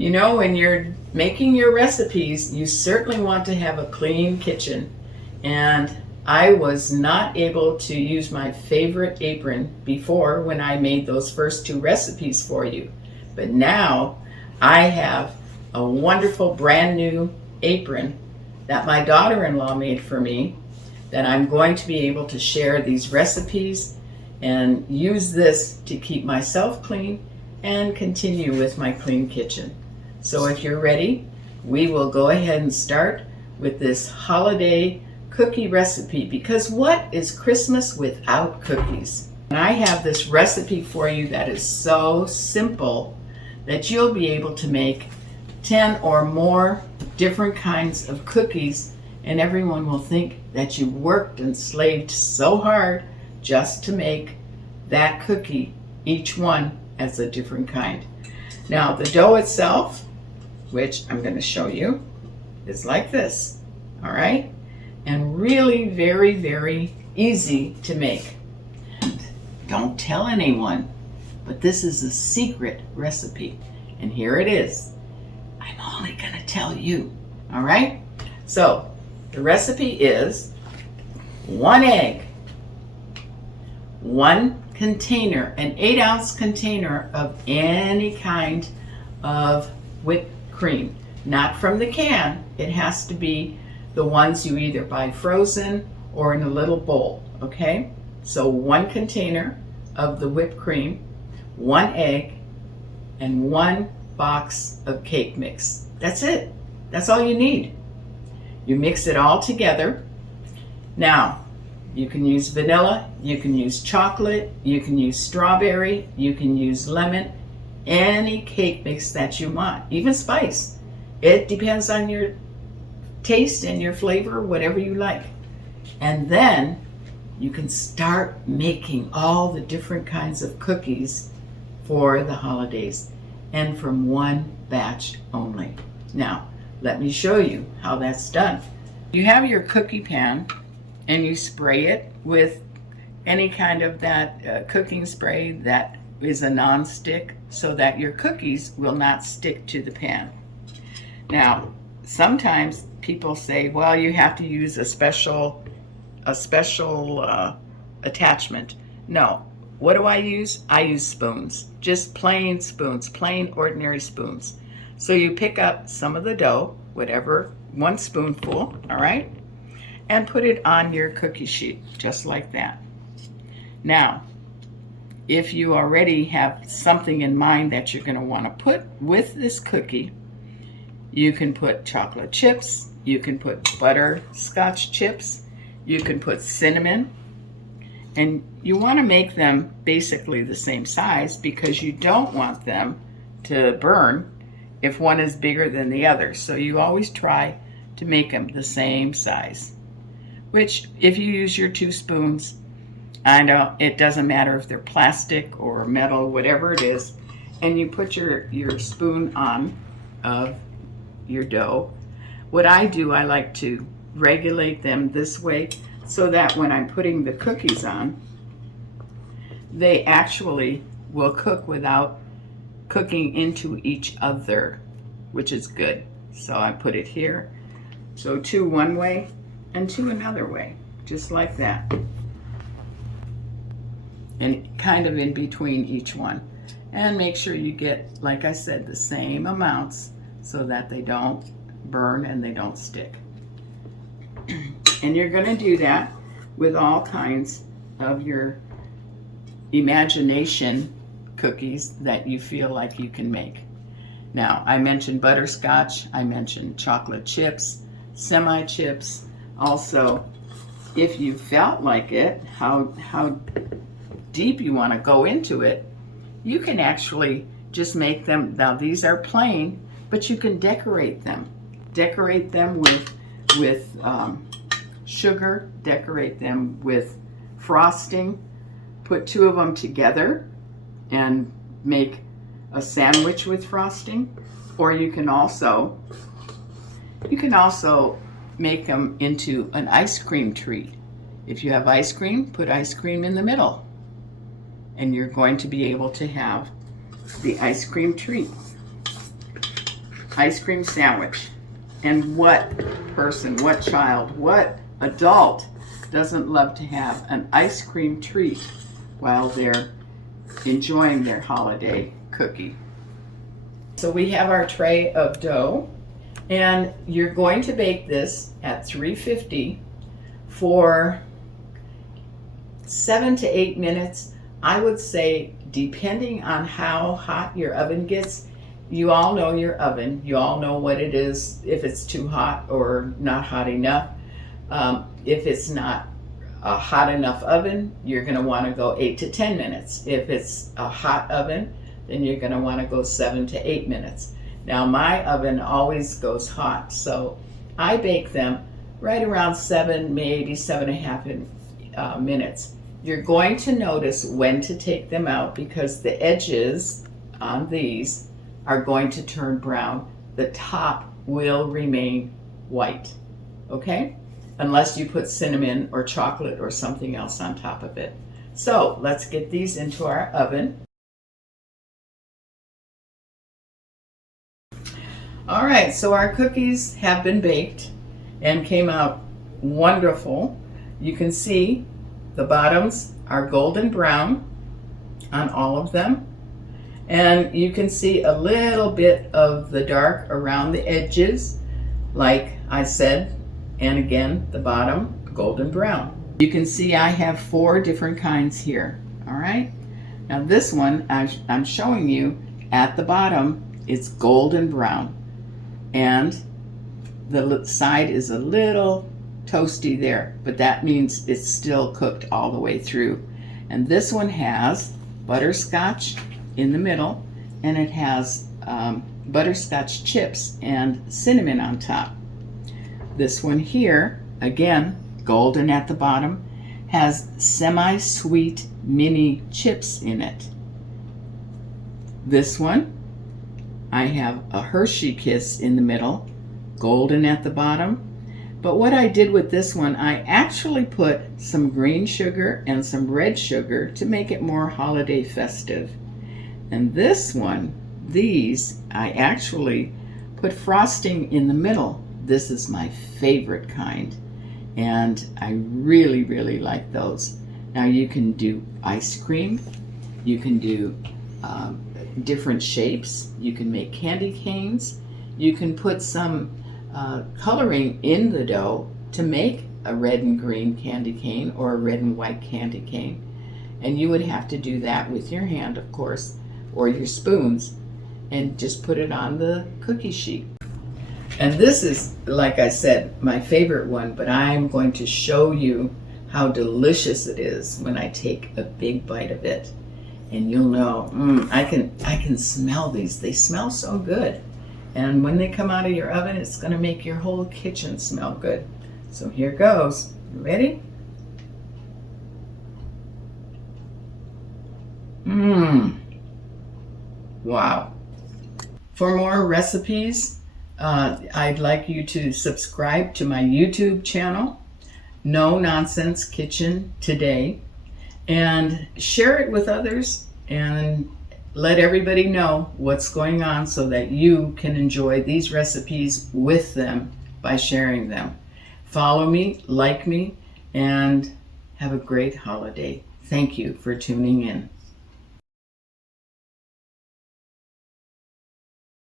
You know, when you're making your recipes, you certainly want to have a clean kitchen. And I was not able to use my favorite apron before when I made those first two recipes for you. But now I have a wonderful brand new apron that my daughter-in-law made for me that I'm going to be able to share these recipes and use this to keep myself clean and continue with my clean kitchen. So if you're ready, we will go ahead and start with this holiday cookie recipe, because what is Christmas without cookies? And I have this recipe for you that is so simple that you'll be able to make 10 or more different kinds of cookies, and everyone will think that you worked and slaved so hard just to make that cookie, each one as a different kind. Now the dough itself, which I'm going to show you, is like this, all right? And really very, very easy to make. And don't tell anyone, but this is a secret recipe, and here it is. I'm only going to tell you, all right? So the recipe is 1 egg, 1 container, an 8-ounce container of any kind of whipped cream. Not from the can. It has to be the ones you either buy frozen or in a little bowl, okay? So 1 container of the whipped cream, 1 egg, and 1 box of cake mix. That's it. That's all you need. You mix it all together. Now, you can use vanilla, you can use chocolate, you can use strawberry, you can use lemon, any cake mix that you want, even spice. It depends on your taste and your flavor, whatever you like. And then you can start making all the different kinds of cookies for the holidays, and from 1 batch only. Now, let me show you how that's done. You have your cookie pan and you spray it with any kind of that cooking spray that is a non-stick, so that your cookies will not stick to the pan. Now, sometimes people say, well, you have to use a special attachment. No. What do I use? I use spoons, just plain spoons, plain ordinary spoons. So you pick up some of the dough, whatever, 1 spoonful, all right, and put it on your cookie sheet, just like that. Now, if you already have something in mind that you're going to want to put with this cookie, you can put chocolate chips, you can put butterscotch chips, you can put cinnamon, and you want to make them basically the same size because you don't want them to burn if one is bigger than the other. So you always try to make them the same size, which if you use your 2 spoons, I know it doesn't matter if they're plastic or metal, whatever it is, and you put your spoon on of your dough. What I do, I like to regulate them this way so that when I'm putting the cookies on, they actually will cook without cooking into each other, which is good. So I put it here. So 2 one way and 2 another way, just like that. And kind of in between each one. And make sure you get, like I said, the same amounts so that they don't burn and they don't stick. And you're going to do that with all kinds of your imagination cookies that you feel like you can make. Now, I mentioned butterscotch, I mentioned chocolate chips, semi-chips. Also, if you felt like it, how deep you want to go into it, you can actually just make them. Now, these are plain, but you can decorate them. Decorate them with sugar, decorate them with frosting, put 2 of them together and make a sandwich with frosting, or you can also make them into an ice cream treat. If you have ice cream, put ice cream in the middle, and you're going to be able to have the ice cream treat. ice cream sandwich. And what person, what child, what adult doesn't love to have an ice cream treat while they're enjoying their holiday cookie? So we have our tray of dough, and you're going to bake this at 350 for 7 to 8 minutes. I would say, depending on how hot your oven gets. You all know your oven. You all know what it is, if it's too hot or not hot enough. If it's not a hot enough oven, you're going to want to go 8 to 10 minutes. If it's a hot oven, then you're going to want to go 7 to 8 minutes. Now my oven always goes hot, so I bake them right around 7, maybe 7.5 minutes. You're going to notice when to take them out because the edges on these are going to turn brown. The top will remain white, okay? Unless you put cinnamon or chocolate or something else on top of it. So let's get these into our oven. All right, so our cookies have been baked and came out wonderful. You can see the bottoms are golden brown on all of them. And you can see a little bit of the dark around the edges, like I said, and again, the bottom, golden brown. You can see I have 4 different kinds here, all right? Now this one, I'm showing you at the bottom, it's golden brown. And the side is a little toasty there, but that means it's still cooked all the way through. And this one has butterscotch in the middle, and it has butterscotch chips and cinnamon on top. This one here, again, golden at the bottom, has semi-sweet mini chips in it. This one, I have a Hershey Kiss in the middle, golden at the bottom. But what I did with this one, I actually put some green sugar and some red sugar to make it more holiday festive. And this one, these, I actually put frosting in the middle. This is my favorite kind, and I really, really like those. Now you can do ice cream, you can do different shapes, you can make candy canes, you can put some coloring in the dough to make a red and green candy cane or a red and white candy cane. And you would have to do that with your hand, of course, or your spoons, and just put it on the cookie sheet. And this is, like I said, my favorite one, but I'm going to show you how delicious it is when I take a big bite of it. And you'll know, I can smell these. They smell so good. And when they come out of your oven, it's going to make your whole kitchen smell good. So here goes. You ready? Wow. For more recipes, I'd like you to subscribe to my YouTube channel, No Nonsense Kitchen Today, and share it with others and let everybody know what's going on so that you can enjoy these recipes with them by sharing them. Follow me, like me, and have a great holiday. Thank you for tuning in.